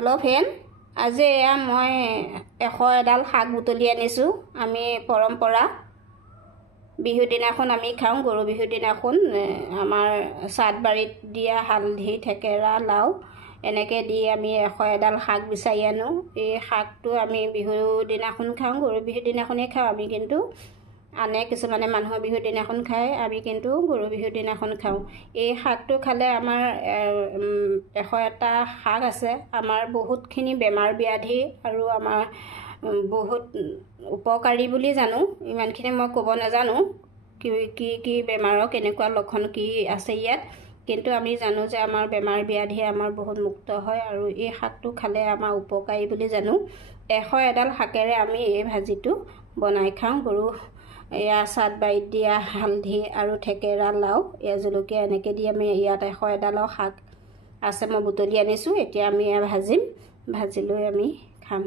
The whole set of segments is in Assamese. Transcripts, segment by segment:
হেল্ল' ফ্ৰেণ্ড, আজি এয়া মই 100 এডাল শাক বুটলি আনিছোঁ। আমি পৰম্পৰা বিহুৰ দিনাখন আমি খাওঁ। গৰু বিহুৰ দিনাখন আমাৰ চাট বাৰীত দিয়া হালধি, থেকেৰা, লাও এনেকৈ দি আমি 100 এডাল শাক বিচাৰি আনো। এই শাকটো আমি বিহুৰ দিনাখন খাওঁ, গৰু বিহুৰ দিনাখনেই খাওঁ আমি, কিন্তু আনে কিছুমানে মানুহৰ বিহুৰ দিনাখন খায়, আমি কিন্তু গৰু বিহুৰ দিনাখন খাওঁ। এই শাকটো খালে আমাৰ 100টা শাক আছে, আমাৰ বহুতখিনি বেমাৰ ব্যাধি আৰু আমাৰ বহুত উপকাৰী বুলি জানো। ইমানখিনি মই ক'ব নাজানো কি বেমাৰৰ কেনেকুৱা লক্ষণ কি আছে ইয়াত, কিন্তু আমি জানো যে আমাৰ বেমাৰ ব্যাধি আমাৰ বহুত মুক্ত হয় আৰু এই শাকটো খালে আমাৰ উপকাৰী বুলি জানো। 100 এডাল শাকেৰে আমি এই ভাজিটো বনাই খাওঁ। গৰু এয়া চাট বাৰীত দিয়া হালধি আৰু থেকেৰা, লাও, এয়া জলকীয়া এনেকৈ দি আমি ইয়াত 100 এডালৰ শাক আছে, মই বুটলি আনিছোঁ। এতিয়া আমি এয়া ভাজিম, ভাজি লৈ আমি খাম।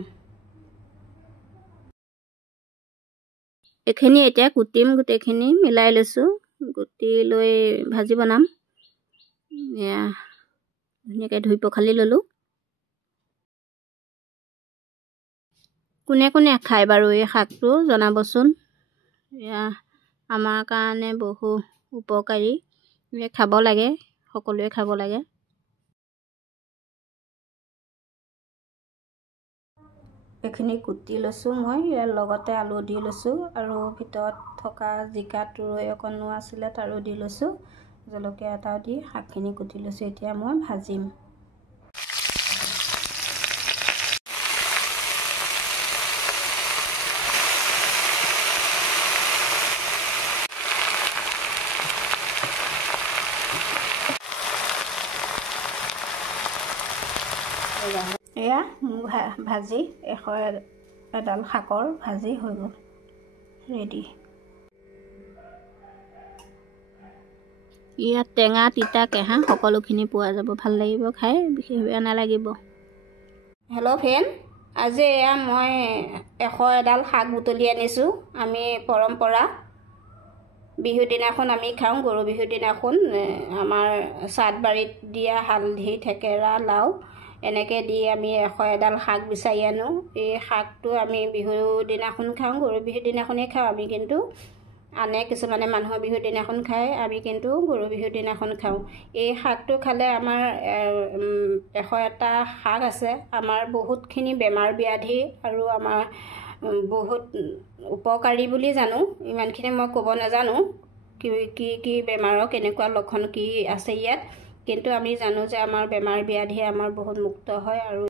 এইখিনি এতিয়া কুটিম, গোটেইখিনি মিলাই লৈছোঁ, কুটি লৈ ভাজি বনাম। এয়া ধুনীয়াকৈ ধুই পখালি ল'লোঁ। কোনে কোনে খায় বাৰু এই শাকটো জনাবচোন। এয়া আমাৰ কাৰণে বহু উপকাৰী, খাব লাগে, সকলোৱে খাব লাগে। এইখিনি কুটি লৈছোঁ মই, ইয়াৰ লগতে আলু দি লৈছোঁ আৰু ভিতৰত থকা জিকা তুৰৈ অকণো আছিলে তাৰো দি লৈছোঁ, জলকীয়া এটাও দি শাকখিনি কুটি লৈছোঁ। এতিয়া মই ভাজিম। এয়া মোৰ ভাজি 100 এডাল শাকৰ ভাজি হৈ গ'ল, ৰেডি। ইয়াত টেঙা, তিতা, কেঁহা সকলোখিনি পোৱা যাব, ভাল লাগিব খাই, বিশেষ বেয়া নালাগিব। হেল্ল' ফ্ৰেণ্ড, আজি এয়া মই 100 এডাল শাক বুটলি আনিছোঁ। আমি পৰম্পৰা বিহুৰ দিনাখন আমি খাওঁ, গৰু বিহুৰ দিনাখন আমাৰ চাট বাৰীত দিয়া হালধি, থেকেৰা, লাও এনেকৈ দি আমি 100 এডাল শাক বিচাৰি আনো। এই শাকটো আমি বিহুৰ দিনাখন খাওঁ, গৰু বিহুৰ দিনাখনেই খাওঁ আমি, কিন্তু আনে কিছুমানে মানুহৰ বিহুৰ দিনাখন খায়, আমি কিন্তু গৰু বিহুৰ দিনাখন খাওঁ। এই শাকটো খালে আমাৰ 100টা শাক আছে, আমাৰ বহুতখিনি বেমাৰ ব্যাধি আৰু আমাৰ বহুত উপকাৰী বুলি জানো। ইমানখিনি মই ক'ব নাজানো কি বেমাৰৰ কেনেকুৱা লক্ষণ কি আছে ইয়াত, কিন্তু আমি জানো যে আমাৰ বেমাৰ ব্যাধি আমাৰ বহুত মুক্ত হয় আৰু